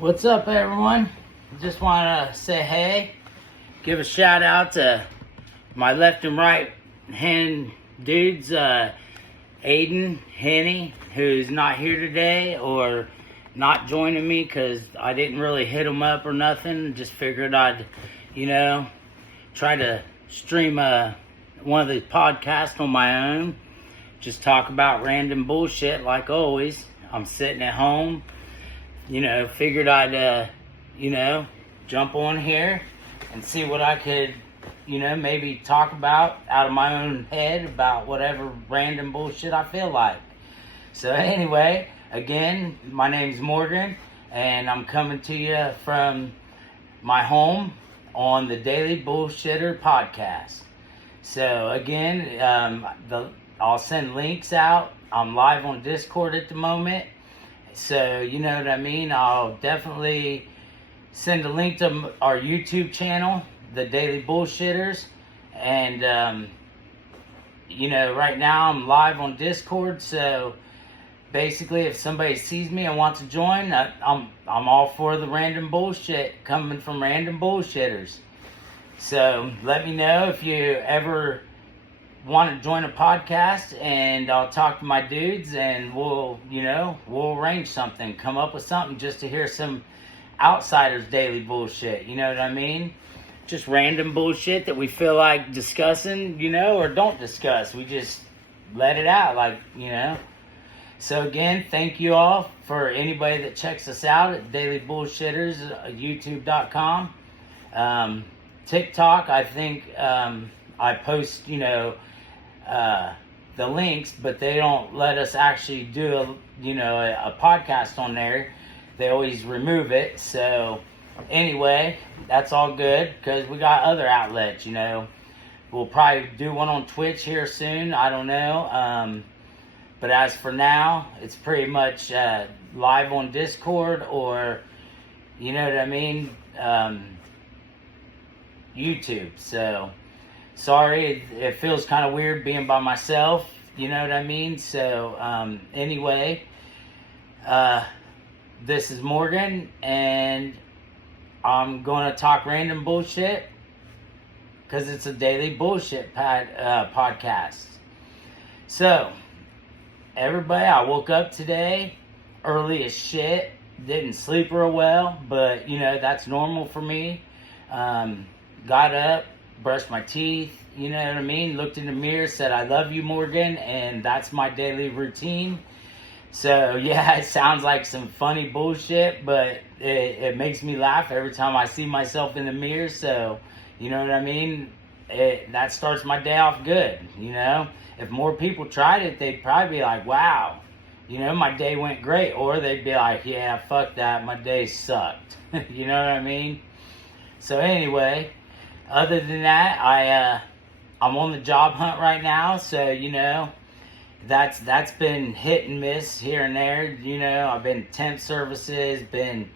What's up, everyone? Just want to say hey, give a shout out to my left and right hand dudes, Aidan, Hennie, who's not here today or not joining me because I didn't really hit him up or nothing. Just figured I'd, try to stream one of the podcasts on my own. Just talk about random bullshit like always. I'm sitting at home. Figured I'd, jump on here and see what I could, maybe talk about out of my own head about whatever random bullshit I feel like. So anyway, again, my name's Morgan, and I'm coming to you from my home on the Daily Bullshitter podcast. So again, I'll send links out. I'm live on Discord at the moment. So, you know what I mean? I'll definitely send a link to our YouTube channel, The Daily Bullshitters. And, right now I'm live on Discord. So, basically, if somebody sees me and wants to join, I'm all for the random bullshit coming from random bullshitters. So, let me know if you ever want to join a podcast, and I'll talk to my dudes, and we'll arrange something, come up with something just to hear some outsiders' daily bullshit, you know what I mean? Just random bullshit that we feel like discussing, or don't discuss. We just let it out, So again, thank you all for anybody that checks us out at Daily Bullshitters, youtube.com. TikTok, I think I post, the links, but they don't let us actually do a podcast on there. They always remove it. So anyway, that's all good because we got other outlets. We'll probably do one on Twitch here soon. I don't know. But as for now, it's pretty much live on Discord or YouTube. So sorry, it feels kind of weird being by myself, you know what I mean? So, anyway, this is Morgan, and I'm going to talk random bullshit, because it's a daily bullshit podcast. So, everybody, I woke up today, early as shit, didn't sleep real well, but, that's normal for me. Got up, brushed my teeth, you know what I mean? Looked in the mirror, said, I love you, Morgan, and that's my daily routine. So, yeah, it sounds like some funny bullshit, but it makes me laugh every time I see myself in the mirror, so, you know what I mean? That starts my day off good, If more people tried it, they'd probably be like, wow, my day went great, or they'd be like, yeah, fuck that, my day sucked, you know what I mean? So, anyway, other than that, I'm on the job hunt right now, so that's been hit and miss here and there. I've been temp services, been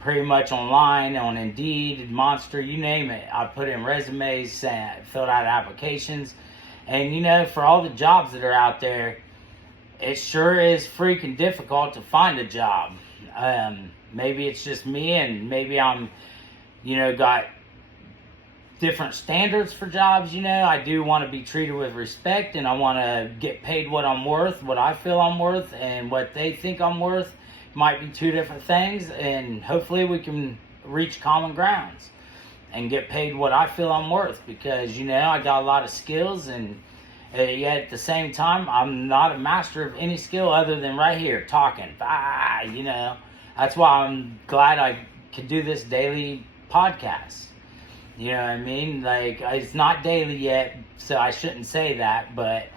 pretty much online on Indeed, Monster, you name it. I put in resumes, filled out applications, and for all the jobs that are out there, it sure is freaking difficult to find a job. Maybe it's just me, and maybe I'm got different standards for jobs. I do want to be treated with respect, and I want to get paid what I'm worth, what I feel I'm worth, and what they think I'm worth might be two different things, and hopefully we can reach common grounds and get paid what I feel I'm worth, because I got a lot of skills, and yet at the same time I'm not a master of any skill other than right here talking. That's why I'm glad I could do this daily podcast. You know what I mean? It's not daily yet, so I shouldn't say that, but,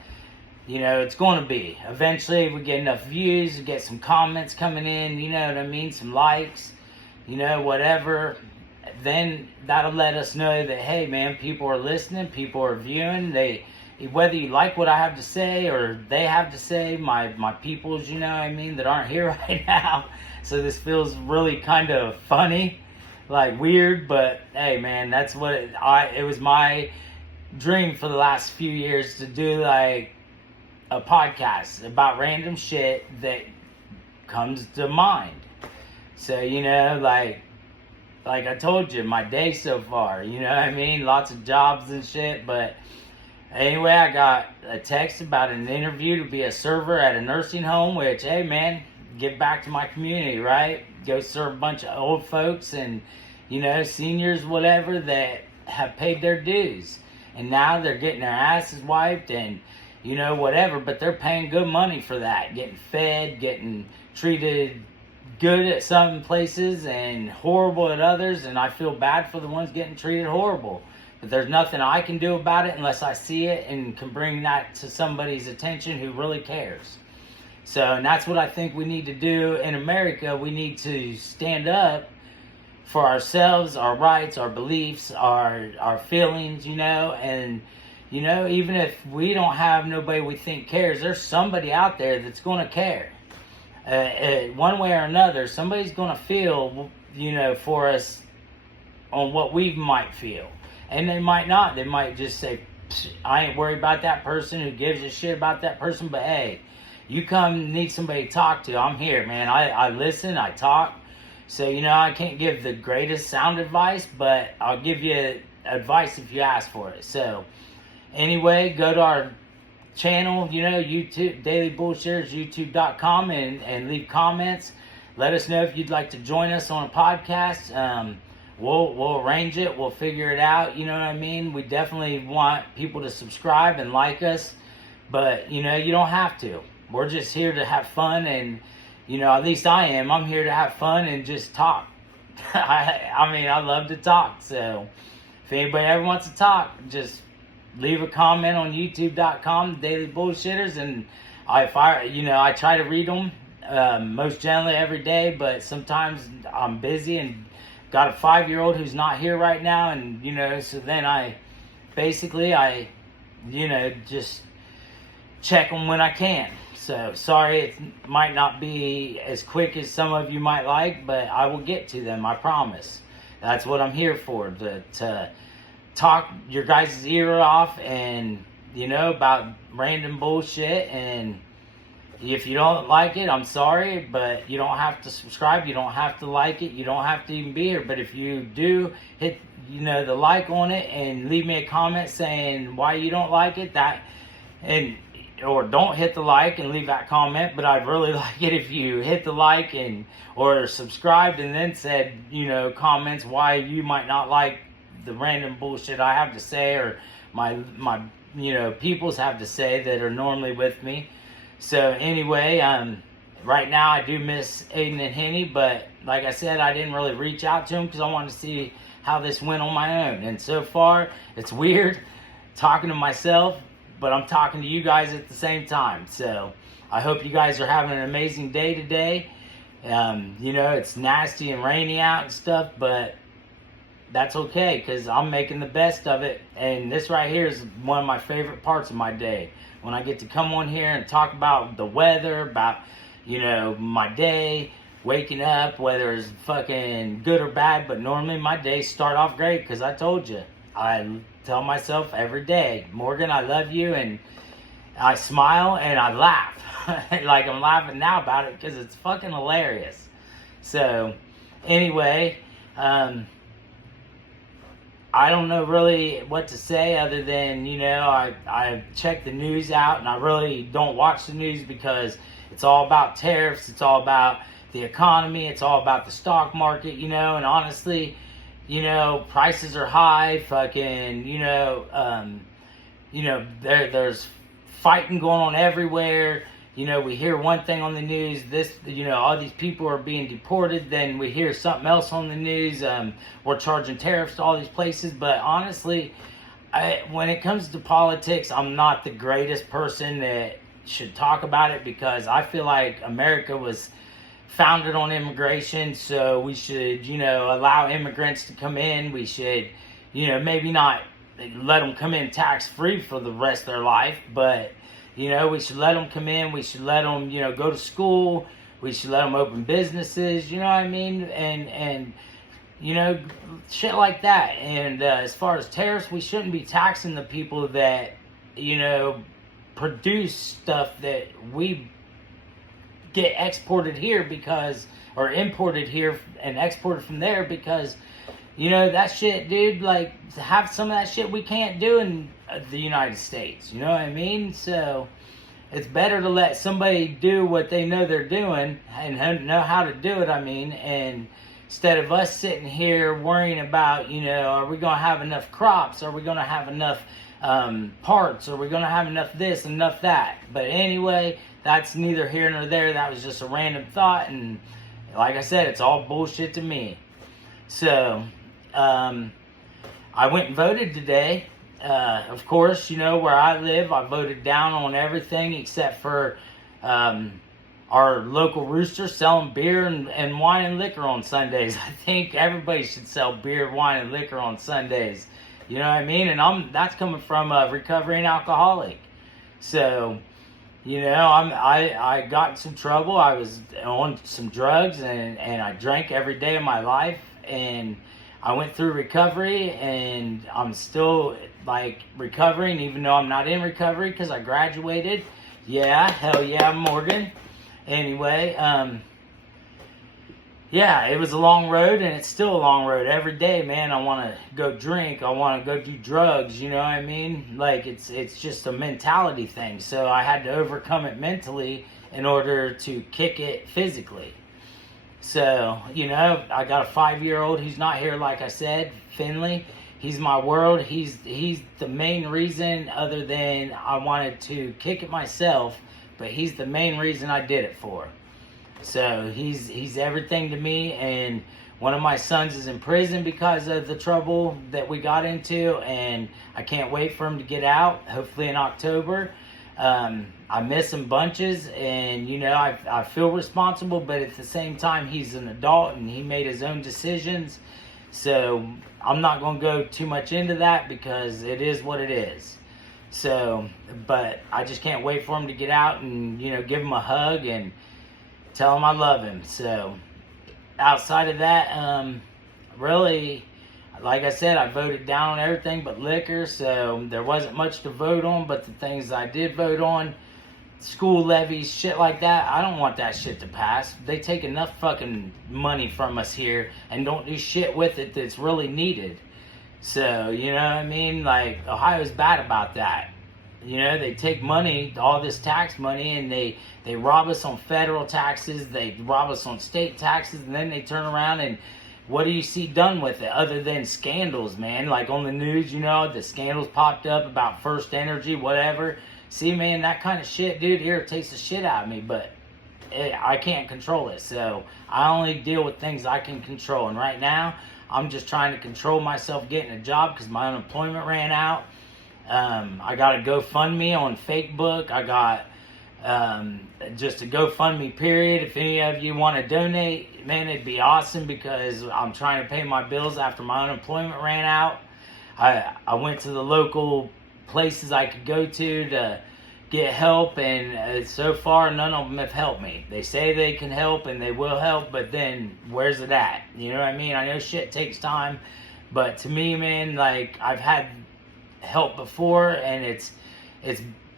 it's going to be. Eventually, we get enough views, we get some comments coming in, you know what I mean? Some likes, whatever. Then that'll let us know that, hey, man, people are listening, people are viewing. Whether you like what I have to say or they have to say, my peoples, you know what I mean, that aren't here right now. So this feels really kind of funny. Weird, but hey, man, that's what it was my dream for the last few years, to do a podcast about random shit that comes to mind. So, like I told you, my day so far, you know what I mean? Lots of jobs and shit, but anyway, I got a text about an interview to be a server at a nursing home, which, hey man, give back to my community, right? Go serve a bunch of old folks and, seniors, whatever, that have paid their dues. And now they're getting their asses wiped and, whatever, but they're paying good money for that. Getting fed, getting treated good at some places and horrible at others, and I feel bad for the ones getting treated horrible. But there's nothing I can do about it unless I see it and can bring that to somebody's attention who really cares. So, and that's what I think we need to do in America. We need to stand up for ourselves, our rights, our beliefs, our feelings, and, even if we don't have nobody we think cares, there's somebody out there that's going to care. One way or another, somebody's going to feel, for us on what we might feel. And they might not. They might just say, I ain't worried about that person, who gives a shit about that person, but hey, you come need somebody to talk to, I'm here, man. I listen, I talk. So, I can't give the greatest sound advice, but I'll give you advice if you ask for it. So, anyway, go to our channel, YouTube, Daily Bullshitters, youtube.com, and leave comments. Let us know if you'd like to join us on a podcast. We'll arrange it. We'll figure it out. You know what I mean? We definitely want people to subscribe and like us, but you don't have to. We're just here to have fun, and at least I am. I'm here to have fun and just talk. I love to talk. So if anybody ever wants to talk, just leave a comment on youtube.com, Daily Bullshitters, and I try to read them most generally every day, but sometimes I'm busy and got a 5-year-old who's not here right now, and so then I just check them when I can. So sorry, it might not be as quick as some of you might like, but I will get to them, I promise. That's what I'm here for, to talk your guys' ear off and about random bullshit. And if you don't like it, I'm sorry, but you don't have to subscribe, you don't have to like it, you don't have to even be here. But if you do hit the like on it and leave me a comment saying why you don't like it, or don't hit the like and leave that comment, but I'd really like it if you hit the like or subscribed and then said comments why you might not like the random bullshit I have to say, or my peoples have to say that are normally with me. So anyway, right now I do miss Aidan and Hennie, but like I said, I didn't really reach out to them because I wanted to see how this went on my own. And so far, it's weird talking to myself, but I'm talking to you guys at the same time. So I hope you guys are having an amazing day today. It's nasty and rainy out and stuff, but that's okay because I'm making the best of it. And this right here is one of my favorite parts of my day, when I get to come on here and talk about the weather, about my day, waking up, whether it's fucking good or bad. But normally my days start off great because I told you, I tell myself every day, Morgan, I love you, and I smile and I laugh. Like I'm laughing now about it because it's fucking hilarious. So anyway, I don't know really what to say other than, I check the news out, and I really don't watch the news because it's all about tariffs, it's all about the economy, it's all about the stock market, and honestly, prices are high, fucking, there's fighting going on everywhere. We hear one thing on the news, all these people are being deported, then we hear something else on the news, we're charging tariffs to all these places. But honestly, when it comes to politics, I'm not the greatest person that should talk about it, because I feel like America was founded on immigration, so we should, allow immigrants to come in. We should, maybe not let them come in tax-free for the rest of their life, but, we should let them come in. We should let them, go to school. We should let them open businesses, you know what I mean? And shit like that. And as far as tariffs, we shouldn't be taxing the people that, produce stuff that we get exported here or imported here and exported from there because, you know, that shit, dude, like, to have some of that shit we can't do in the United States, you know what I mean? So, it's better to let somebody do what they know they're doing and know how to do it, I mean, and instead of us sitting here worrying about, you know, are we going to have enough crops? Are we going to have enough parts? Are we going to have enough this, enough that? But anyway, that's neither here nor there. That was just a random thought, and like I said, it's all bullshit to me. So, I went and voted today. Of course, you know, where I live, I voted down on everything except for our local rooster selling beer and wine and liquor on Sundays. I think everybody should sell beer, wine, and liquor on Sundays. You know what I mean? And that's coming from a recovering alcoholic. So, you know, I got in some trouble. I was on some drugs and I drank every day of my life, and I went through recovery, and I'm still like recovering, even though I'm not in recovery because I graduated. Yeah, hell yeah, Morgan. Anyway, yeah, it was a long road, and it's still a long road. Every day, man, I want to go drink. I want to go do drugs, you know what I mean? Like, it's just a mentality thing. So I had to overcome it mentally in order to kick it physically. So, you know, I got a 5-year-old. He's not here, like I said, Finley. He's my world. He's the main reason, other than I wanted to kick it myself, but he's the main reason I did it for. So he's everything to me, and one of my sons is in prison because of the trouble that we got into, and I can't wait for him to get out, hopefully in October. I miss him bunches, and, you know, I feel responsible, but at the same time, he's an adult, and he made his own decisions, so I'm not going to go too much into that because it is what it is. So, but I just can't wait for him to get out and, you know, give him a hug and tell him I love him. So, outside of that, really, like I said, I voted down on everything but liquor, so there wasn't much to vote on, but the things I did vote on, school levies, shit like that, I don't want that shit to pass. They take enough fucking money from us here and don't do shit with it that's really needed. So, you know what I mean? Like, Ohio's bad about that. You know, they take money, all this tax money, and they rob us on federal taxes, they rob us on state taxes, and then they turn around and what do you see done with it other than scandals, man? Like on the news, you know, the scandals popped up about First Energy, whatever. See, man, that kind of shit, dude, irritates the shit out of me, but I can't control it. So I only deal with things I can control. And right now, I'm just trying to control myself getting a job because my unemployment ran out. I got a GoFundMe on Facebook. I got just a GoFundMe period. If any of you want to donate, man, it'd be awesome because I'm trying to pay my bills after my unemployment ran out. I went to the local places I could go to get help, and so far none of them have helped me. They say they can help and they will help, but then where's it at? You know what I mean? I know shit takes time, but to me, man, like, I've had help before, and it's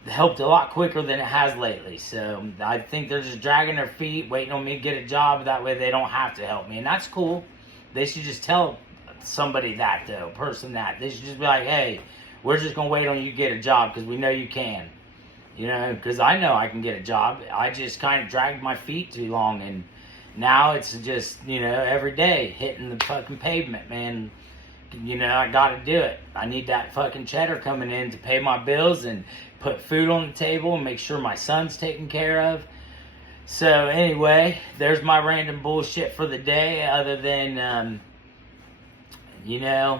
helped a lot quicker than it has lately. So I think they're just dragging their feet, waiting on me to get a job. That way they don't have to help me, and that's cool. They should just tell somebody that, though, person that. They should just be like, hey, we're just going to wait on you to get a job because we know you can. You know, because I know I can get a job. I just kind of dragged my feet too long, and now it's just, you know, every day hitting the fucking pavement, man. You know, I got to do it. I need that fucking cheddar coming in to pay my bills and put food on the table and make sure my son's taken care of. So anyway, there's my random bullshit for the day, other than, you know,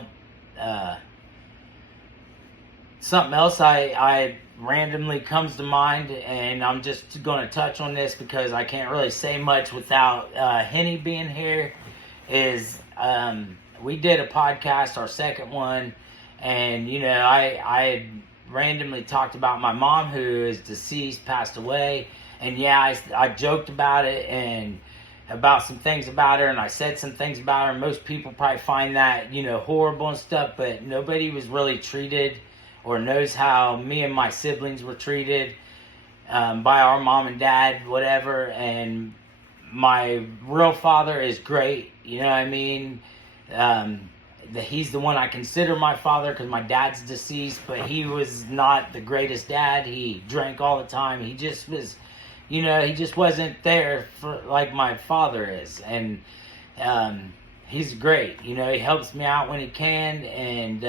something else I randomly comes to mind, and I'm just going to touch on this because I can't really say much without Hennie being here, is we did a podcast, our second one, and, you know, I randomly talked about my mom, who is deceased, passed away, and yeah, I joked about it and about some things about her, and I said some things about her, and most people probably find that, you know, horrible and stuff, but nobody was really treated or knows how me and my siblings were treated. by our mom and dad, whatever. And my real father is great, you know what I mean? He's the one I consider my father because my dad's deceased, but he was not the greatest dad. He drank all the time. He just was, you know, he just wasn't there for like my father is. And he's great, you know, he helps me out when he can, and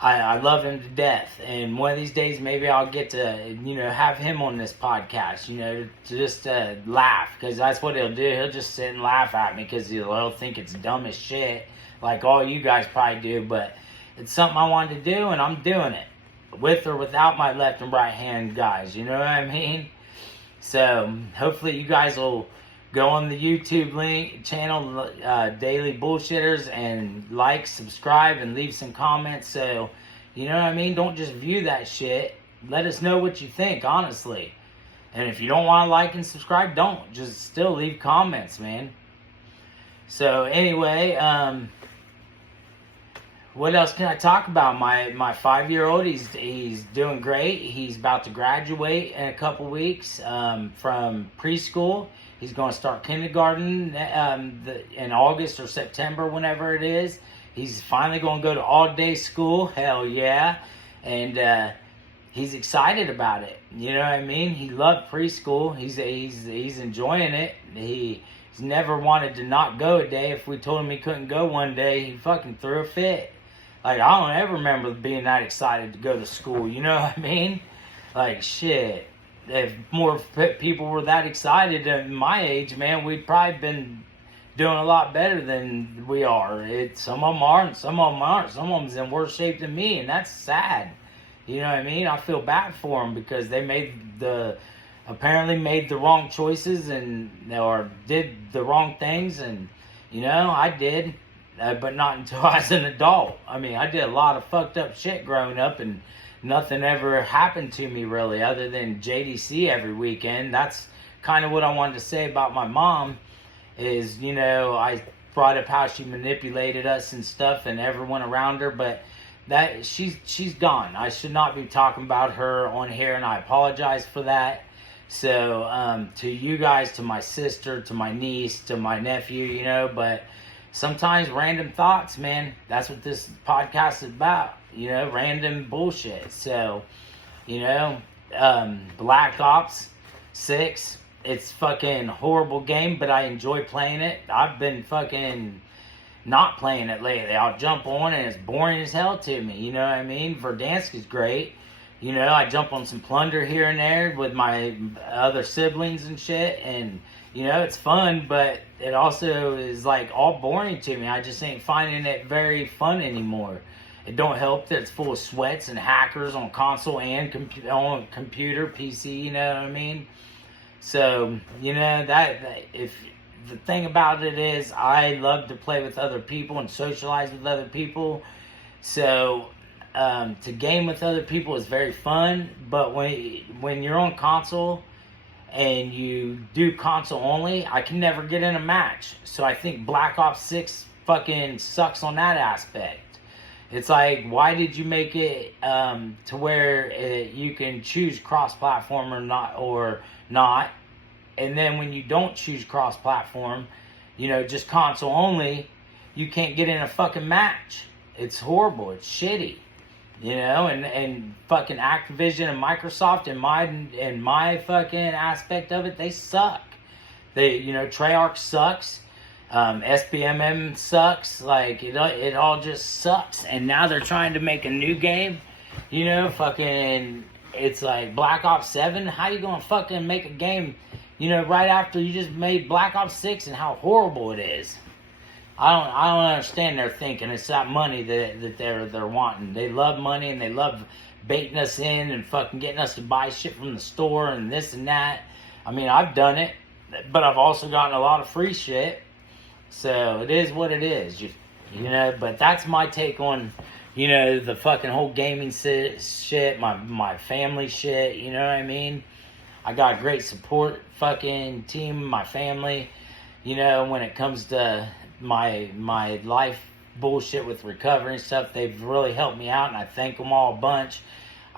I love him to death. And one of these days, maybe I'll get to, you know, have him on this podcast, you know, to just laugh, because that's what he'll do. He'll just sit and laugh at me because he'll think it's dumb as shit, like all you guys probably do. But it's something I wanted to do, and I'm doing it, with or without my left and right hand guys, you know what I mean? So hopefully you guys will go on the YouTube link channel, Daily Bullshitters, and like, subscribe, and leave some comments. So, you know what I mean? Don't just view that shit. Let us know what you think, honestly. And if you don't want to like and subscribe, don't. Just still leave comments, man. So, anyway, what else can I talk about? My 5-year-old, he's doing great. He's about to graduate in a couple weeks from preschool. He's going to start kindergarten in August or September, whenever it is. He's finally going to go to all-day school. Hell yeah. And he's excited about it. You know what I mean? He loved preschool. He's enjoying it. He's never wanted to not go a day. If we told him he couldn't go one day, he fucking threw a fit. Like, I don't ever remember being that excited to go to school. You know what I mean? Like, shit. If more people were that excited at my age, man, we'd probably been doing a lot better than we are. Some of them are and some of them aren't. Some of them's in worse shape than me, and that's sad. You know what I mean? I feel bad for them because they apparently made the wrong choices or did the wrong things, and you know, I did, but not until I was an adult. I mean, I did a lot of fucked up shit growing up, and nothing ever happened to me really other than JDC every weekend. That's kind of what I wanted to say about my mom is, you know, I brought up how she manipulated us and stuff and everyone around her, but that she's gone. I should not be talking about her on here, and I apologize for that. So to you guys, to my sister, to my niece, to my nephew, you know, but sometimes random thoughts, man. That's what this podcast is about. You know, random bullshit. So, you know, Black Ops 6, it's fucking horrible game, but I enjoy playing it. I've been fucking not playing it lately. I'll jump on and it's boring as hell to me. You know what I mean? Verdansk is great. You know, I jump on some plunder here and there with my other siblings and shit, and you know, it's fun, but it also is like all boring to me. I just ain't finding it very fun anymore. It don't help that it's full of sweats and hackers on console and on computer, PC, you know what I mean? So, you know, that if the thing about it is I love to play with other people and socialize with other people. So, to game with other people is very fun, but when you're on console and you do console only, I can never get in a match. So I think Black Ops 6 fucking sucks on that aspect. It's like, why did you make it to where you can choose cross-platform or not? And then when you don't choose cross-platform, you know, just console only, you can't get in a fucking match. It's horrible. It's shitty. You know, and fucking Activision and Microsoft in my fucking aspect of it, they suck. You know, Treyarch sucks. SBMM sucks. Like, it all just sucks. And now they're trying to make a new game. You know, fucking, it's like Black Ops 7. How you gonna fucking make a game, you know, right after you just made Black Ops 6 and how horrible it is? I don't understand their thinking. It's that money that they're wanting. They love money, and they love baiting us in and fucking getting us to buy shit from the store and this and that. I mean, I've done it, but I've also gotten a lot of free shit. So it is what it is, you know. But that's my take on, you know, the fucking whole gaming shit, my family shit. You know what I mean? I got a great support fucking team, my family. You know, when it comes to my life bullshit with recovery and stuff, they've really helped me out, and I thank them all a bunch.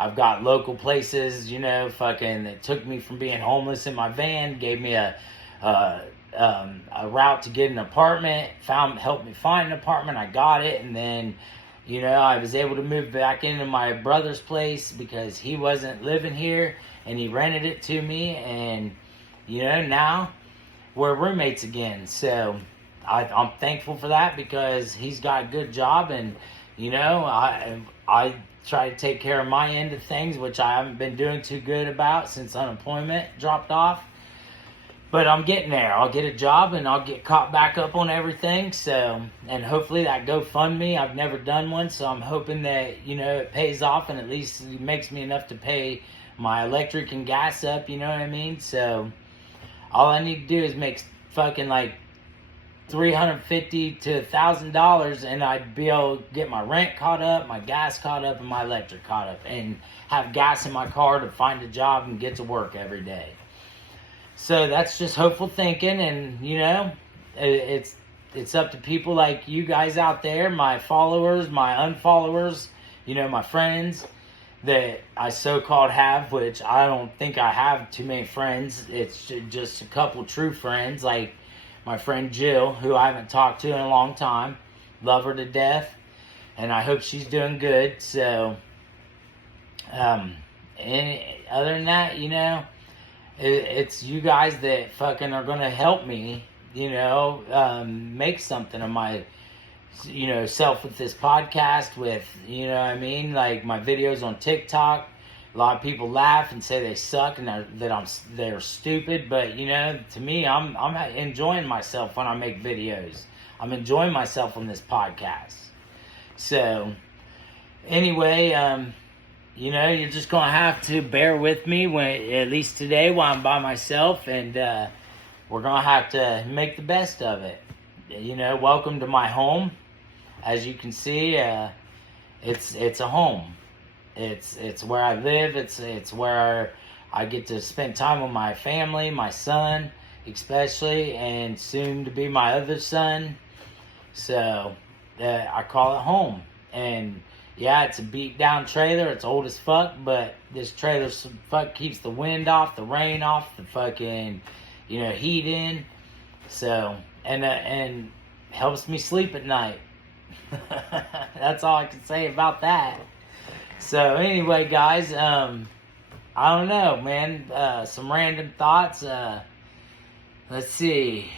I've got local places, you know, fucking that took me from being homeless in my van, gave me a route to get an apartment, helped me find an apartment. I got it, and then, you know, I was able to move back into my brother's place because he wasn't living here, and he rented it to me, and, you know, now we're roommates again. So I'm thankful for that because he's got a good job, and, you know, I try to take care of my end of things, which I haven't been doing too good about since unemployment dropped off. But I'm getting there. I'll get a job and I'll get caught back up on everything. So, and hopefully that GoFundMe, I've never done one, so I'm hoping that, you know, it pays off and at least it makes me enough to pay my electric and gas up, you know what I mean? So, all I need to do is make fucking like $350 to $1,000 and I'd be able to get my rent caught up, my gas caught up, and my electric caught up, and have gas in my car to find a job and get to work every day. So that's just hopeful thinking, and, you know, it's up to people like you guys out there, my followers, my unfollowers, you know, my friends that I so-called have, which I don't think I have too many friends. It's just a couple true friends, like my friend Jill, who I haven't talked to in a long time. Love her to death, and I hope she's doing good. So, and other than that, you know, it's you guys that fucking are going to help me, you know, make something of my, you know, self with this podcast, with, you know what I mean, like my videos on TikTok. A lot of people laugh and say they suck and they're stupid, but, you know, to me, I'm enjoying myself when I make videos. I'm enjoying myself on this podcast. So, anyway, you know, you're just gonna have to bear with me at least today while I'm by myself, and we're gonna have to make the best of it. You know, welcome to my home. As you can see, it's a home. It's where I live. It's where I get to spend time with my family, my son especially, and soon to be my other son. So I call it home. And yeah, it's a beat down trailer. It's old as fuck, but this trailer keeps the wind off, the rain off, the fucking, you know, heat in. So and helps me sleep at night. That's all I can say about that. So anyway, guys, I don't know, man. Some random thoughts. Let's see.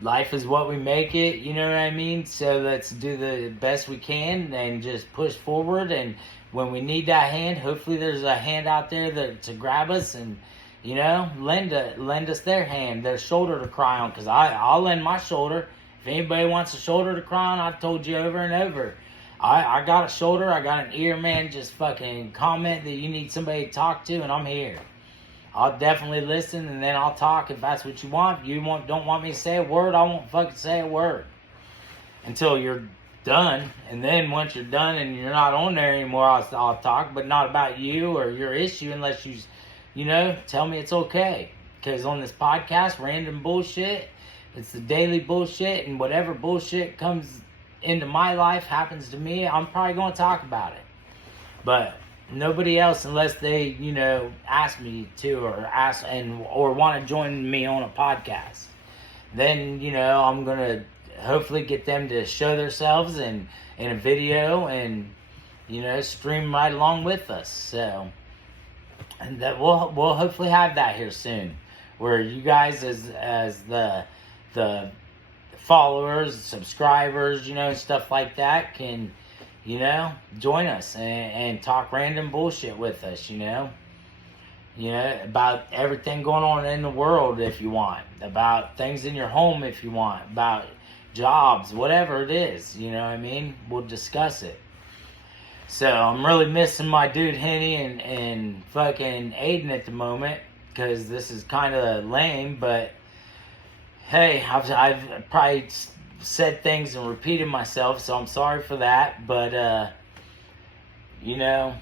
Life is what we make it, you know what I mean? So let's do the best we can and just push forward. And when we need that hand, hopefully there's a hand out there to grab us and, you know, lend us their hand, their shoulder to cry on. Because I'll lend my shoulder. If anybody wants a shoulder to cry on, I've told you over and over. I got a shoulder, I got an ear, man. Just fucking comment that you need somebody to talk to, and I'm here. I'll definitely listen, and then I'll talk if that's what you want. If you don't want me to say a word, I won't fucking say a word until you're done. And then once you're done and you're not on there anymore, I'll talk, but not about you or your issue unless you know, tell me it's okay. Because on this podcast, random bullshit, it's the daily bullshit, and whatever bullshit comes into my life happens to me, I'm probably going to talk about it. But nobody else, unless they, you know, ask me to or want to join me on a podcast. Then, you know, I'm going to hopefully get them to show themselves in a video and, you know, stream right along with us. So, and that we'll hopefully have that here soon, where you guys as the followers, subscribers, you know, stuff like that can, you know, join us and talk random bullshit with us, you know, about everything going on in the world if you want, about things in your home if you want, about jobs, whatever it is, you know what I mean? We'll discuss it. So I'm really missing my dude Hennie and fucking Aidan at the moment, because this is kind of lame, but hey, I've probably said things and repeated myself, so I'm sorry for that. But you know,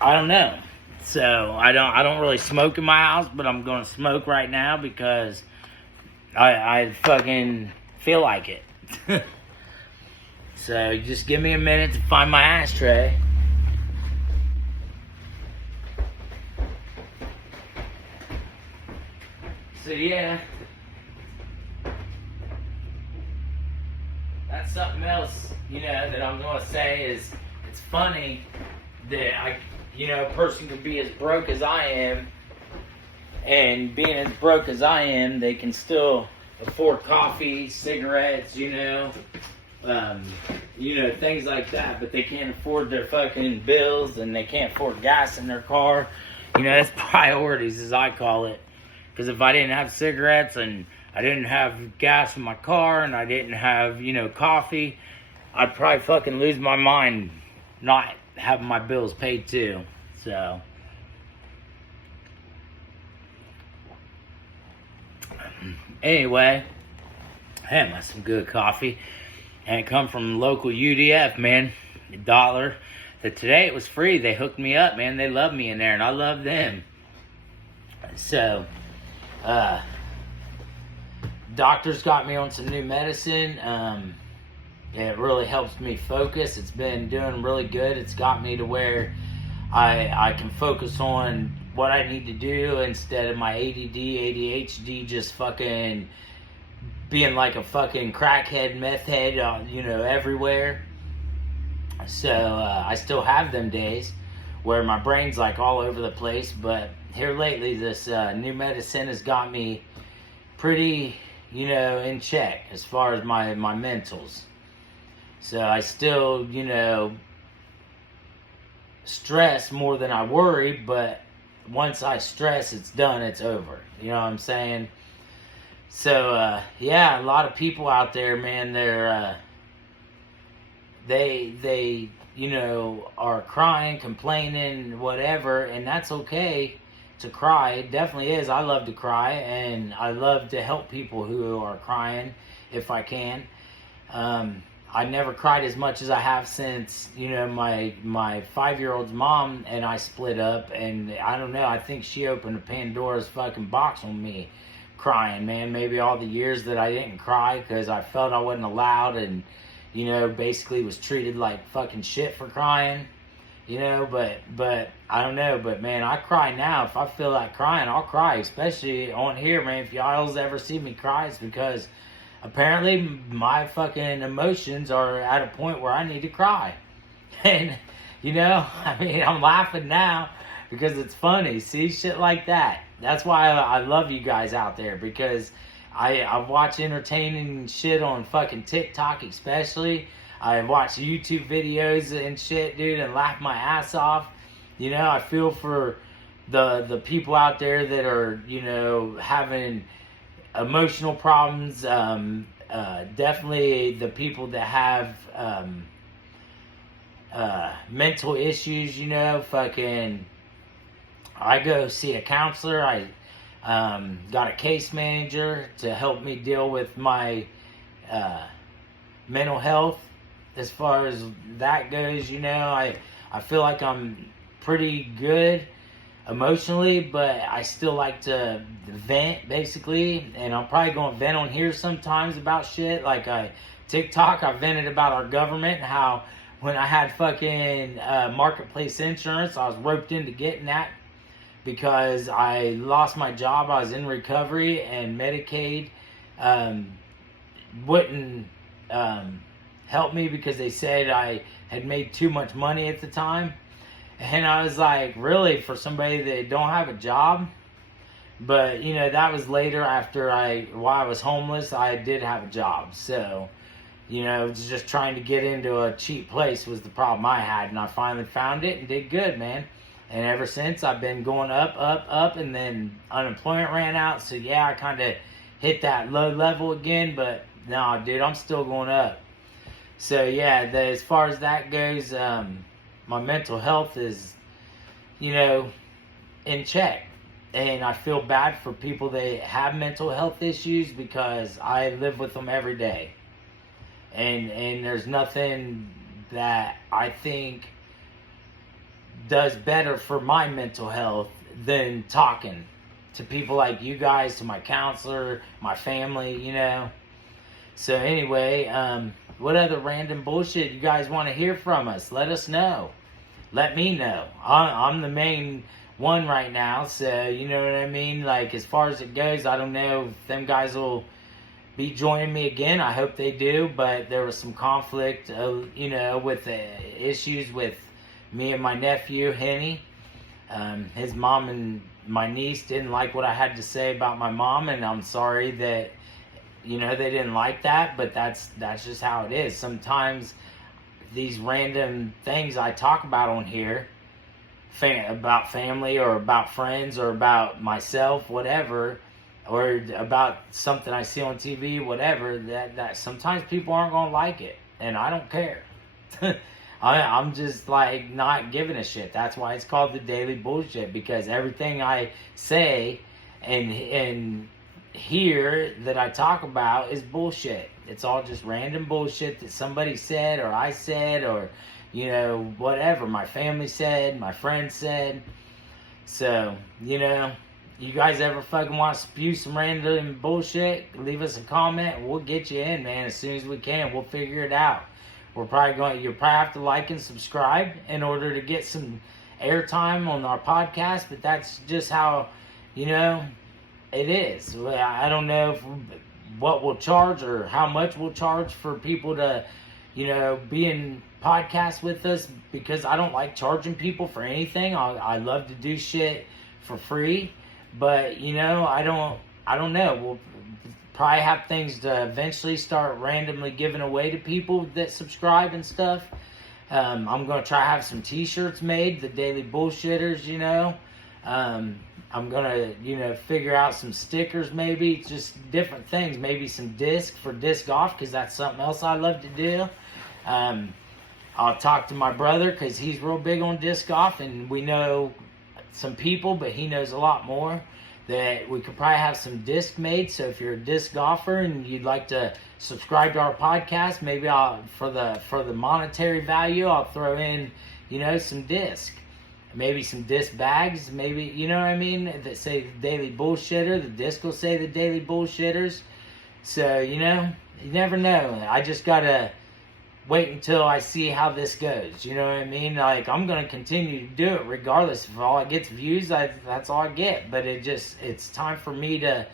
I don't know. So I don't really smoke in my house, but I'm gonna smoke right now because I fucking feel like it. So just give me a minute to find my ashtray. So yeah, that's something else, that I'm gonna say is, it's funny that a person can be as broke as I am, and being as broke as I am, they can still afford coffee, cigarettes, things like that, but they can't afford their fucking bills, and they can't afford gas in their car. That's priorities, as I call it. Because if I didn't have cigarettes, and I didn't have gas in my car, and I didn't have, coffee, I'd probably fucking lose my mind not having my bills paid too. So, anyway, hey, that's some good coffee. And it come from local UDF, man. $1. That today it was free. They hooked me up, man. They love me in there, and I love them. So, doctors got me on some new medicine. It really helps me focus. It's been doing really good. It's got me to where I can focus on what I need to do instead of my ADD, ADHD just fucking being like a fucking crackhead, meth head, everywhere. So I still have them days where my brain's like all over the place, but here lately this new medicine has got me pretty, in check as far as my mentals. So I still, stress more than I worry, but once I stress, it's done, it's over. You know what I'm saying? So, yeah, a lot of people out there, man, they are crying, complaining, whatever, and that's okay to cry. It definitely is. I love to cry, and I love to help people who are crying if I can. I never cried as much as I have since, my 5-year-old's mom and I split up, and I don't know, I think she opened a Pandora's fucking box on me crying, man. Maybe all the years that I didn't cry because I felt I wasn't allowed, and basically was treated like fucking shit for crying, but I don't know, but man, I cry now. If I feel like crying, I'll cry, especially on here, man. If y'all ever see me cry, it's because apparently my fucking emotions are at a point where I need to cry. And, I'm laughing now because it's funny. See, shit like that. That's why I love you guys out there, because I watch entertaining shit on fucking TikTok especially. I watch YouTube videos and shit, dude, and laugh my ass off. I feel for the people out there that are, having emotional problems. Definitely the people that have mental issues, fucking, I go see a counselor. I got a case manager to help me deal with my mental health. As far as that goes, I feel like I'm pretty good emotionally, but I still like to vent, basically, and I'm probably going to vent on here sometimes about shit. Like TikTok, I vented about our government and how when I had fucking marketplace insurance, I was roped into getting that because I lost my job. I was in recovery, and Medicaid wouldn't help me because they said I had made too much money at the time. And I was like, really, for somebody that don't have a job? But, that was later after while I was homeless, I did have a job. So, just trying to get into a cheap place was the problem I had. And I finally found it and did good, man. And ever since, I've been going up, up, up, and then unemployment ran out. So, yeah, I kind of hit that low level again. But, no, dude, I'm still going up. So, yeah, as far as that goes, my mental health is, in check. And I feel bad for people that have mental health issues because I live with them every day. And there's nothing that I think does better for my mental health than talking to people like you guys, to my counselor, my family, So anyway, what other random bullshit you guys want to hear from us? Let us know. Let me know. I'm the main one right now, so you know what I mean? Like, as far as it goes, I don't know if them guys will be joining me again. I hope they do, but there was some conflict, with the issues with me and my nephew, Hennie. His mom and my niece didn't like what I had to say about my mom, and I'm sorry that, they didn't like that, but that's just how it is. Sometimes these random things I talk about on here, about family or about friends or about myself, whatever, or about something I see on TV, whatever, that sometimes people aren't going to like it, and I don't care. I'm just like not giving a shit. That's why it's called the Daily Bullshit, because everything I say and here that I talk about is bullshit. It's all just random bullshit that somebody said or I said or whatever my family said, my friends said. So you guys ever fucking want to spew some random bullshit, leave us a comment. We'll get you in, man, as soon as we can. We'll figure it out. You'll probably have to like and subscribe in order to get some airtime on our podcast, but that's just how, it is. I don't know what we'll charge or how much we'll charge for people to, be in podcasts with us, because I don't like charging people for anything. I love to do shit for free, but, I don't know. We'll probably have things to eventually start randomly giving away to people that subscribe and stuff. I'm going to try to have some t-shirts made, the Daily Bullshitters, I'm going to, figure out some stickers, maybe just different things, maybe some disc for disc golf, because that's something else I love to do. I'll talk to my brother, because he's real big on disc golf, and we know some people, but he knows a lot more, that we could probably have some disc made. So if you're a disc golfer and you'd like to subscribe to our podcast, maybe for the monetary value, I'll throw in, some disc. Maybe some disc bags, maybe, what I mean, that say the Daily Bullshitter. The disc will say the Daily Bullshitters. So, you never know. I just gotta wait until I see how this goes. You know what I mean? Like, I'm gonna continue to do it regardless. If all it gets views, that's all I get. But it's time for me to,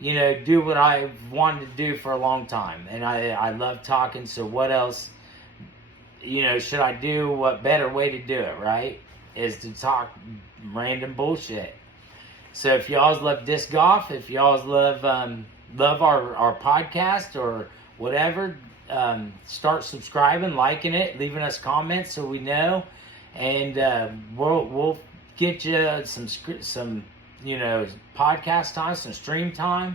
do what I've wanted to do for a long time. And I love talking, so what else, should I do? What better way to do it, right? Is to talk random bullshit. So if y'all love disc golf, if y'all love our podcast or whatever, start subscribing, liking it, leaving us comments so we know, and we'll get you some podcast time, some stream time.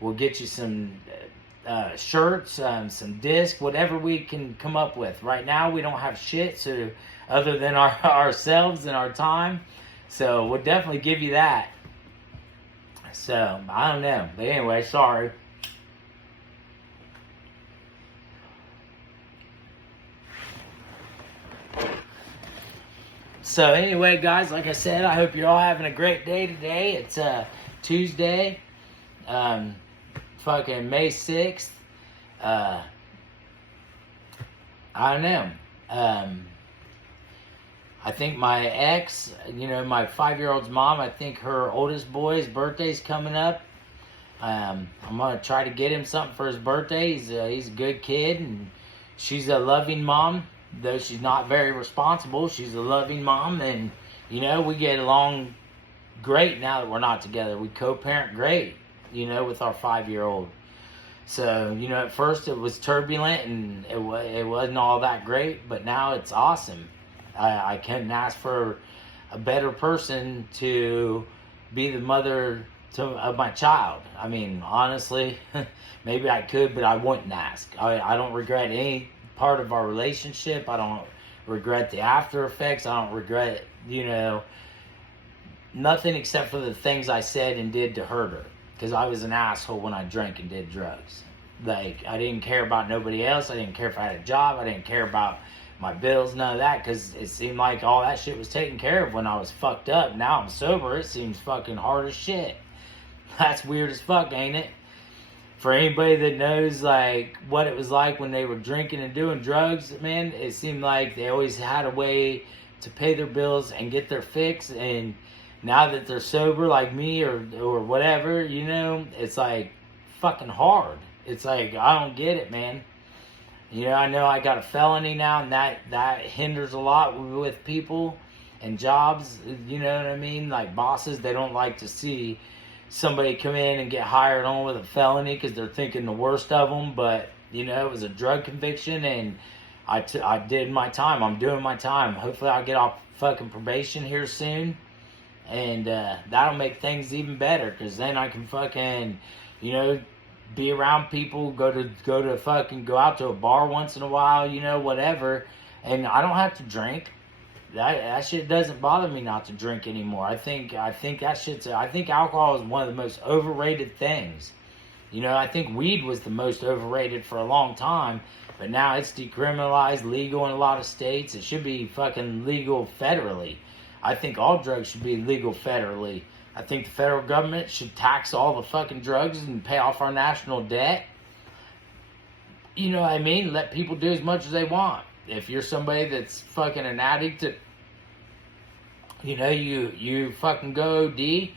We'll get you some shirts, some disc, whatever we can come up with. Right now we don't have shit, so other than ourselves and our time, so we'll definitely give you that. So I don't know, but anyway, sorry. So anyway, guys, like I said, I hope you're all having a great day today. It's Tuesday, fucking May 6th. I don't know. I think my ex, my 5-year-old's mom, I think her oldest boy's birthday's coming up. I'm going to try to get him something for his birthday. He's a good kid, and she's a loving mom. Though she's not very responsible, she's a loving mom, and, we get along great now that we're not together. We co-parent great, with our 5-year-old. So, at first it was turbulent, and it wasn't all that great, but now it's awesome. I couldn't ask for a better person to be the mother of my child. I mean, honestly, maybe I could, but I wouldn't ask. I don't regret any part of our relationship. I don't regret the after effects. I don't regret, nothing except for the things I said and did to hurt her. Because I was an asshole when I drank and did drugs. Like, I didn't care about nobody else. I didn't care if I had a job. I didn't care about my bills, none of that, because it seemed like all that shit was taken care of when I was fucked up. Now I'm sober, it seems fucking hard as shit. That's weird as fuck, ain't it? for anybody that knows like what it was like when they were drinking and doing drugs, man, it seemed like they always had a way to pay their bills and get their fix. And now that they're sober like me or whatever, you know, it's like fucking hard. It's like, I don't get it, man. You know I got a felony now, and that hinders a lot with people and jobs. You know what I mean? Like bosses, they don't like to see somebody come in and get hired on with a felony because they're thinking the worst of them. But you know, it was a drug conviction, and I did my time. I'm doing my time. Hopefully I'll get off fucking probation here soon, and that'll make things even better, because then I can fucking, you know, be around people, go out to a bar once in a while, you know, whatever, and I don't have to drink. That shit doesn't bother me not to drink anymore. I think alcohol is one of the most overrated things. You know, I think weed was the most overrated for a long time, but now it's decriminalized, legal in a lot of states. It should be fucking legal federally. I think all drugs should be legal federally. I think the federal government should tax all the fucking drugs and pay off our national debt. You know what I mean? Let people do as much as they want. If you're somebody that's fucking an addict, you know, you fucking go OD.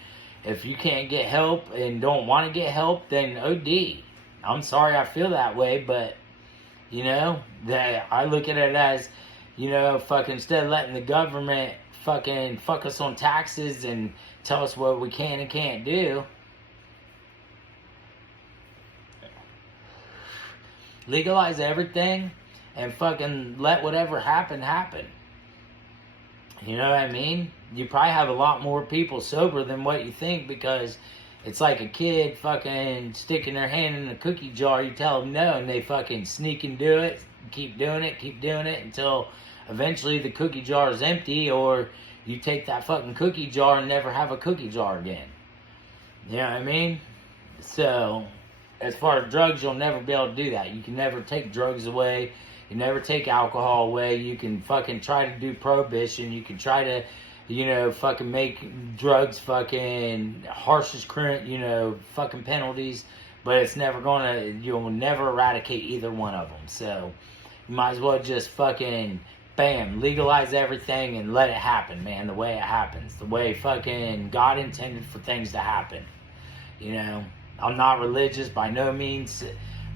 If you can't get help and don't want to get help, then OD. I'm sorry I feel that way, but, you know, that I look at it as, you know, fucking instead of letting the government fucking fuck us on taxes and tell us what we can and can't do, legalize everything and fucking let whatever happen. You know what I mean? You probably have a lot more people sober than what you think, because it's like a kid fucking sticking their hand in a cookie jar. You tell them no, and they fucking sneak and do it, keep doing it until eventually the cookie jar is empty, or you take that fucking cookie jar and never have a cookie jar again. You know what I mean? So, as far as drugs, you'll never be able to do that. You can never take drugs away. You never take alcohol away. You can fucking try to do prohibition. You can try to, you know, fucking make drugs fucking harshest, you know, fucking penalties. But it's never gonna, you'll never eradicate either one of them. So, you might as well just fucking, bam, legalize everything and let it happen, man, the way it happens. The way fucking God intended for things to happen. You know, I'm not religious by no means,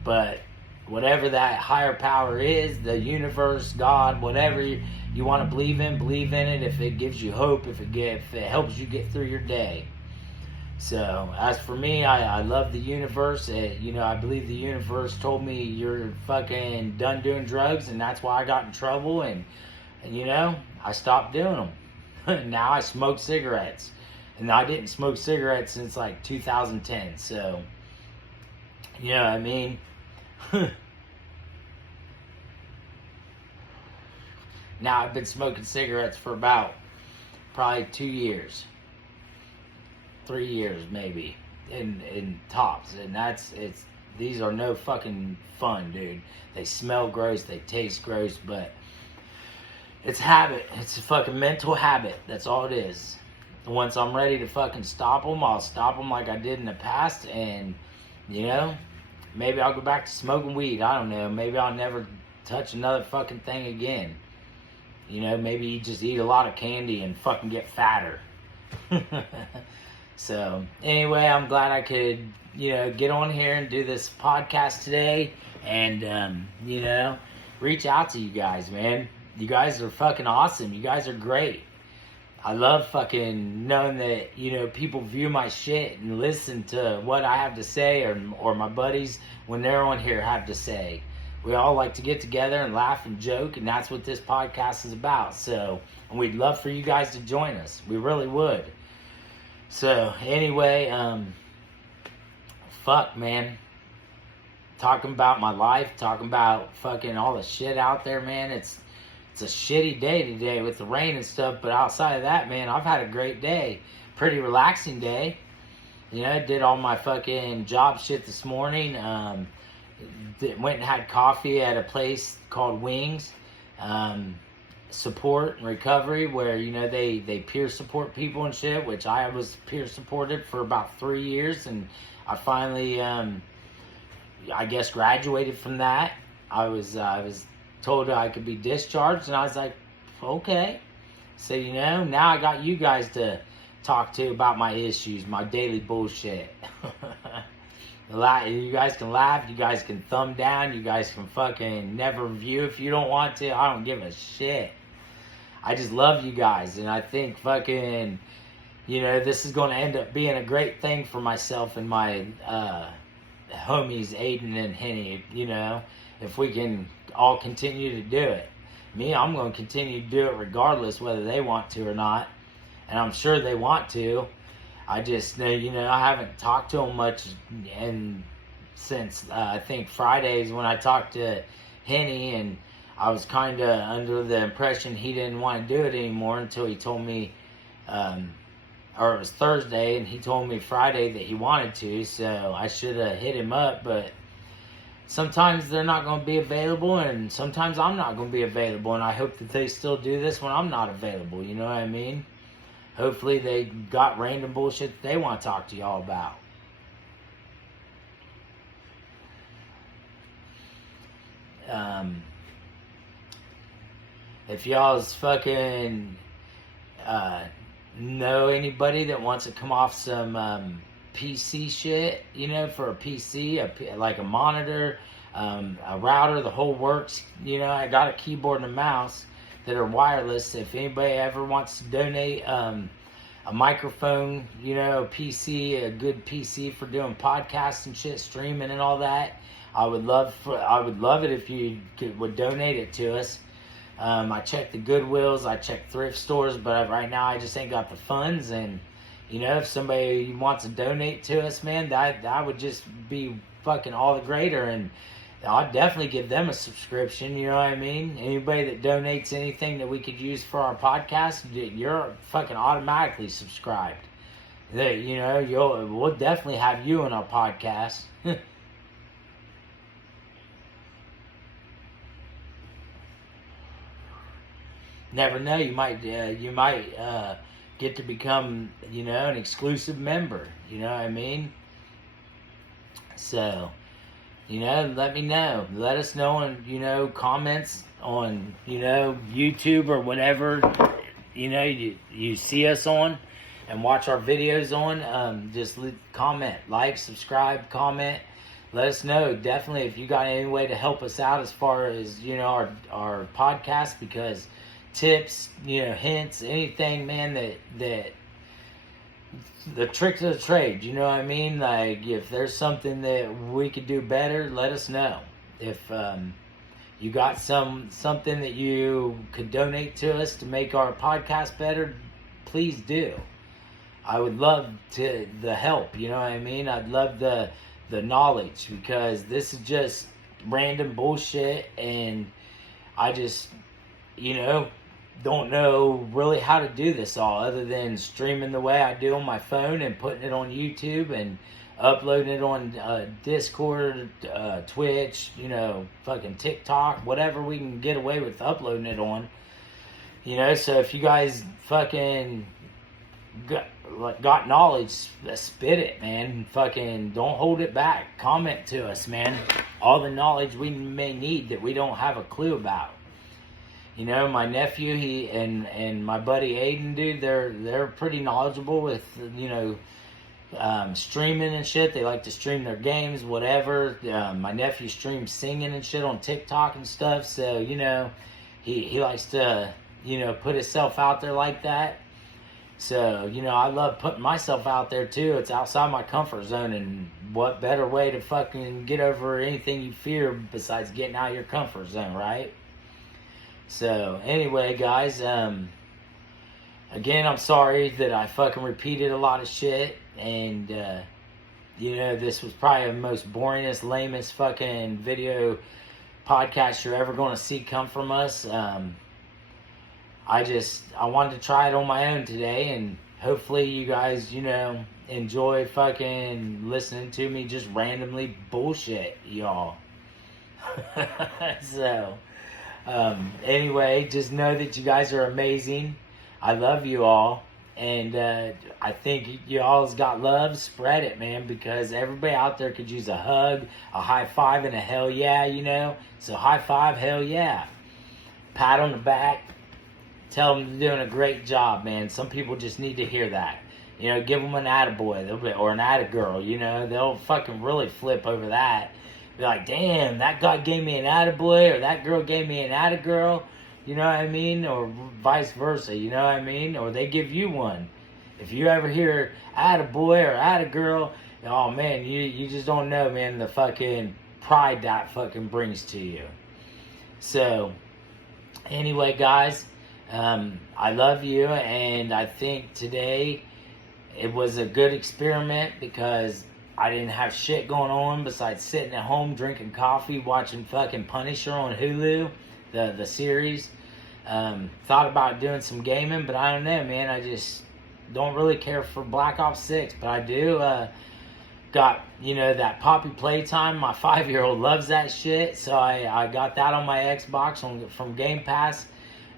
but whatever that higher power is, the universe, God, whatever you want to believe in it. If it gives you hope, if it helps you get through your day. So, as for me, I love the universe. You know, I believe the universe told me you're fucking done doing drugs, and that's why I got in trouble, and you know, I stopped doing them. Now I smoke cigarettes. And I didn't smoke cigarettes since like 2010, so, you know what I mean? Now I've been smoking cigarettes for about probably 2 years. 3 years maybe, in tops, and these are no fucking fun, dude. They smell gross, they taste gross, but it's habit. It's a fucking mental habit. That's all it is. Once I'm ready to fucking stop them, I'll stop them like I did in the past, and, you know, maybe I'll go back to smoking weed. I don't know. Maybe I'll never touch another fucking thing again. You know, maybe you just eat a lot of candy and fucking get fatter. So, anyway, I'm glad I could, you know, get on here and do this podcast today, and, you know, reach out to you guys, man. You guys are fucking awesome. You guys are great. I love fucking knowing that, you know, people view my shit and listen to what I have to say, or my buddies when they're on here have to say. We all like to get together and laugh and joke, and that's what this podcast is about. So, and we'd love for you guys to join us. We really would. So, anyway, fuck, man. Talking about my life, talking about fucking all the shit out there, man. It's a shitty day today with the rain and stuff, but outside of that, man, I've had a great day. Pretty relaxing day. You know, did all my fucking job shit this morning. Went and had coffee at a place called Wings. Support and recovery, where, you know, they peer support people and shit, which I was peer supported for about 3 years, and I finally I guess, graduated from that. I was told I could be discharged, and I was like, okay. So, now I got you guys to talk to about my issues, my daily bullshit. You guys can laugh, you guys can thumb down, you guys can fucking never review if you don't want to. I don't give a shit. I just love you guys, and I think fucking, this is going to end up being a great thing for myself and my homies, Aidan and Hennie, if we can all continue to do it. Me, I'm going to continue to do it regardless whether they want to or not, and I'm sure they want to. I just, I haven't talked to him much, and since I think Fridays when I talked to Hennie, and I was kind of under the impression he didn't want to do it anymore until he told me, or it was Thursday, and he told me Friday that he wanted to, so I should have hit him up, but sometimes they're not going to be available, and sometimes I'm not going to be available, and I hope that they still do this when I'm not available, you know what I mean? Hopefully they got random bullshit that they want to talk to y'all about. If y'all's fucking know anybody that wants to come off some PC shit, for a PC, like a monitor, a router, the whole works, I got a keyboard and a mouse that are wireless. If anybody ever wants to donate a microphone, a PC, a good PC for doing podcasts and shit, streaming and all that, I would love it if you would donate it to us. I checked the Goodwills, I checked thrift stores, but right now I just ain't got the funds. And if somebody wants to donate to us, man, that would just be fucking all the greater. And I'd definitely give them a subscription, you know what I mean? Anybody that donates anything that we could use for our podcast, you're fucking automatically subscribed. We'll definitely have you on our podcast. Never know, you might get to become, an exclusive member, you know what I mean? So, let me know. Let us know in, comments on, YouTube or whatever, you see us on and watch our videos on. Just comment, like, subscribe, comment. Let us know, definitely, if you got any way to help us out as far as, our podcast, because tips, hints, anything, man, that the tricks of the trade, you know what I mean? Like, if there's something that we could do better, let us know. If you got something that you could donate to us to make our podcast better, please do. I would love the help, you know what I mean? I'd love the knowledge, because this is just random bullshit, and I just, don't know really how to do this all, other than streaming the way I do on my phone and putting it on YouTube and uploading it on Discord, Twitch, fucking TikTok, whatever we can get away with uploading it on. So if you guys fucking got knowledge, spit it, man. Fucking don't hold it back. Comment to us, man. All the knowledge we may need that we don't have a clue about. My nephew, he and my buddy Aidan, dude, they're pretty knowledgeable with, streaming and shit. They like to stream their games, whatever. My nephew streams singing and shit on TikTok and stuff. So, he likes to, put himself out there like that. So, I love putting myself out there too. It's outside my comfort zone, and what better way to fucking get over anything you fear besides getting out of your comfort zone, right? So, anyway, guys, again, I'm sorry that I fucking repeated a lot of shit, and, this was probably the most boringest, lamest fucking video podcast you're ever going to see come from us. I wanted to try it on my own today, and hopefully you guys, enjoy fucking listening to me just randomly bullshit, y'all. So... anyway, just know that you guys are amazing. I love you all. And I think you all's got love. Spread it, man, because everybody out there could use a hug, a high five, and a hell yeah, you know? So high five, hell yeah. Pat on the back. Tell them they're doing a great job, man. Some people just need to hear that. You know, give them an attaboy or an attagirl, you know? They'll fucking really flip over that. Be like, damn, that guy gave me an attaboy or that girl gave me an attagirl. You know what I mean? Or vice versa, you know what I mean? Or they give you one. If you ever hear attaboy or attagirl, oh man, you just don't know, man, the fucking pride that fucking brings to you. So, anyway, guys, I love you, and I think today it was a good experiment because I didn't have shit going on besides sitting at home drinking coffee, watching fucking Punisher on Hulu. The series. Thought about doing some gaming, but I don't know, man. I just don't really care for Black Ops 6, but I do got, you know, that Poppy Playtime. My 5-year-old loves that shit, so I got that on my Xbox from Game Pass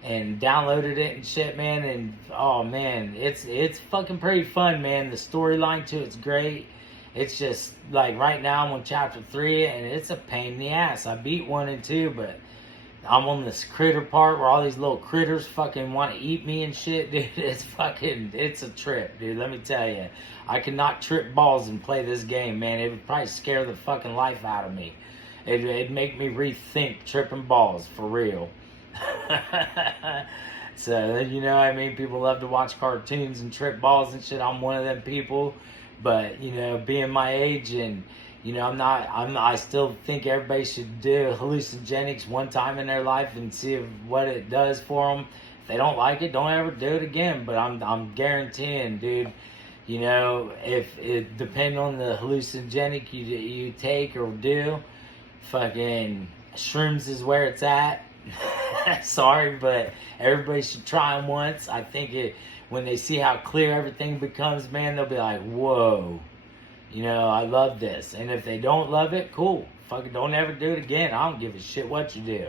and downloaded it and shit, man. And oh man, it's fucking pretty fun, man. The storyline to it's great. It's just like right now I'm on chapter 3 and it's a pain in the ass. I beat 1 and 2, but I'm on this critter part where all these little critters fucking want to eat me and shit, dude. It's a trip, dude. Let me tell you. I cannot trip balls and play this game, man. It would probably scare the fucking life out of me. It'd make me rethink tripping balls, for real. So, you know what I mean? People love to watch cartoons and trip balls and shit. I'm one of them people. But, you know, being my age and, you know, I still think everybody should do hallucinogenics one time in their life and see what it does for them. If they don't like it, don't ever do it again. But I'm guaranteeing, dude, you know, if it depending on the hallucinogenic you take or do, fucking shrooms is where it's at. Sorry, but everybody should try them once. I think when they see how clear everything becomes, man, they'll be like, whoa. You know, I love this. And if they don't love it, cool. Fucking don't ever do it again. I don't give a shit what you do.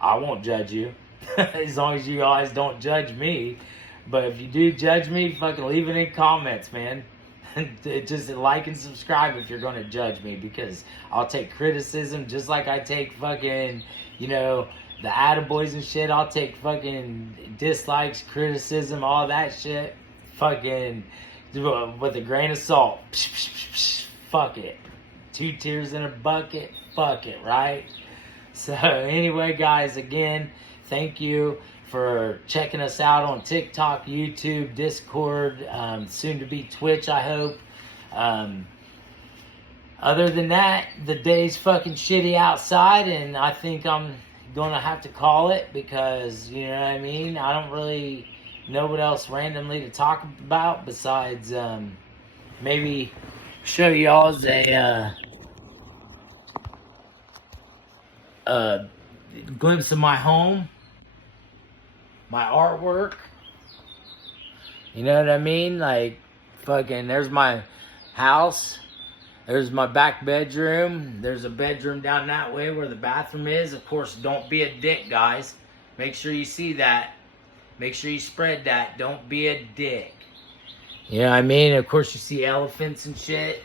I won't judge you. As long as you guys don't judge me. But if you do judge me, fucking leave it in comments, man. Just like and subscribe if you're going to judge me. Because I'll take criticism just like I take fucking, you know, the attaboys and shit. I'll take fucking dislikes, criticism, all that shit. Fucking with a grain of salt. Fuck it. 2 tears in a bucket. Fuck it, right? So anyway, guys, again, thank you for checking us out on TikTok, YouTube, Discord, soon to be Twitch, I hope. Other than that, the day's fucking shitty outside, and I think I'm gonna have to call it because, you know what I mean? I don't really know what else randomly to talk about besides maybe show y'all a glimpse of my home, my artwork. You know what I mean? Like, fucking, there's my house. There's my back bedroom. There's a bedroom down that way where the bathroom is. Of course, don't be a dick, guys. Make sure you see that. Make sure you spread that. Don't be a dick. You know what I mean? Of course, you see elephants and shit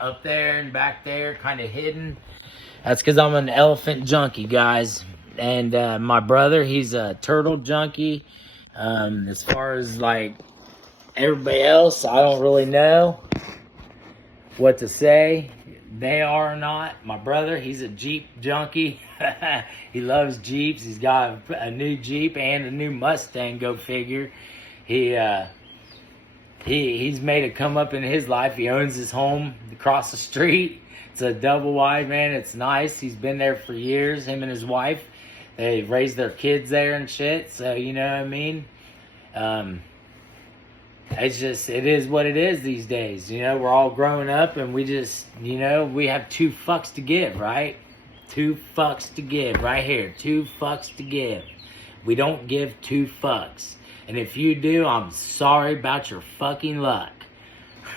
up there and back there, kind of hidden. That's because I'm an elephant junkie, guys. And my brother, he's a turtle junkie. As far as, like, everybody else, I don't really know what to say. They are or not. My brother, he's a Jeep junkie. He loves Jeeps. He's got a new Jeep and a new Mustang, go figure. He's made it come up in his life. He owns his home across the street. It's a double wide, man. It's nice. He's been there for years, him and his wife. They raised their kids there and shit. So, you know what I mean? It's just, it is what it is these days. You know, we're all growing up and we just, you know, we have 2 fucks to give, right? 2 fucks to give right here. 2 fucks to give. We don't give 2 fucks. And if you do, I'm sorry about your fucking luck.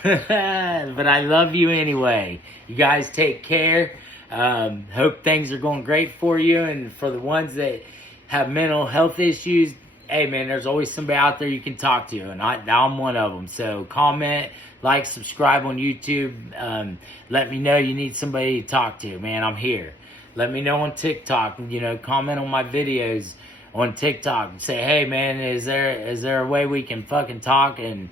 But I love you anyway. You guys take care. Hope things are going great for you. And for the ones that have mental health issues, hey man, there's always somebody out there you can talk to, and I'm one of them. So comment, like, subscribe on YouTube. Let me know you need somebody to talk to, man. I'm here. Let me know on TikTok. You know, comment on my videos on TikTok and say, hey man, is there a way we can fucking talk? And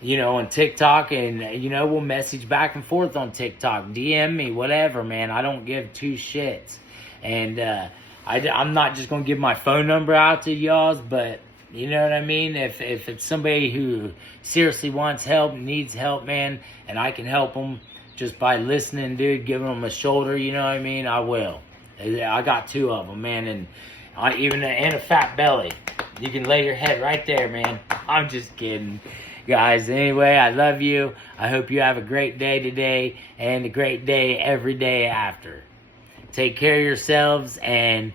you know, on TikTok, and you know, we'll message back and forth on TikTok. DM me, whatever, man. I don't give two shits. And I'm not just gonna give my phone number out to y'all, but you know what I mean? If it's somebody who seriously wants help, needs help, man, and I can help them just by listening, dude, giving them a shoulder, you know what I mean? I will. I got 2 of them, man, and even and a fat belly. You can lay your head right there, man. I'm just kidding. Guys, anyway, I love you. I hope you have a great day today and a great day every day after. Take care of yourselves, and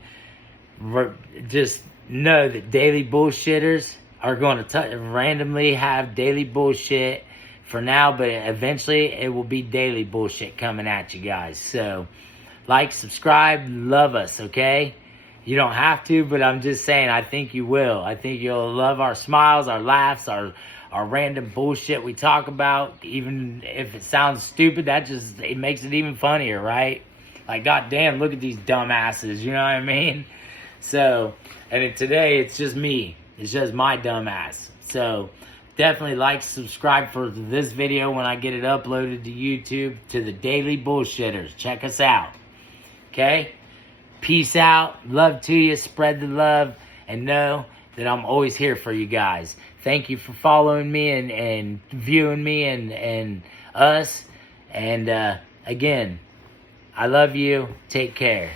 just know that daily bullshitters are going to randomly have daily bullshit for now, but eventually it will be daily bullshit coming at you guys. So, like, subscribe, love us, okay? You don't have to, but I'm just saying, I think you will. I think you'll love our smiles, our laughs, our random bullshit we talk about. Even if it sounds stupid, it makes it even funnier, right? Like, goddamn, look at these dumbasses, you know what I mean? So, and today, it's just me. It's just my dumbass. So, definitely like, subscribe for this video when I get it uploaded to YouTube, to the Daily Bullshitters. Check us out. Okay? Peace out. Love to you. Spread the love. And know that I'm always here for you guys. Thank you for following me and viewing me and us. And again, I love you. Take care.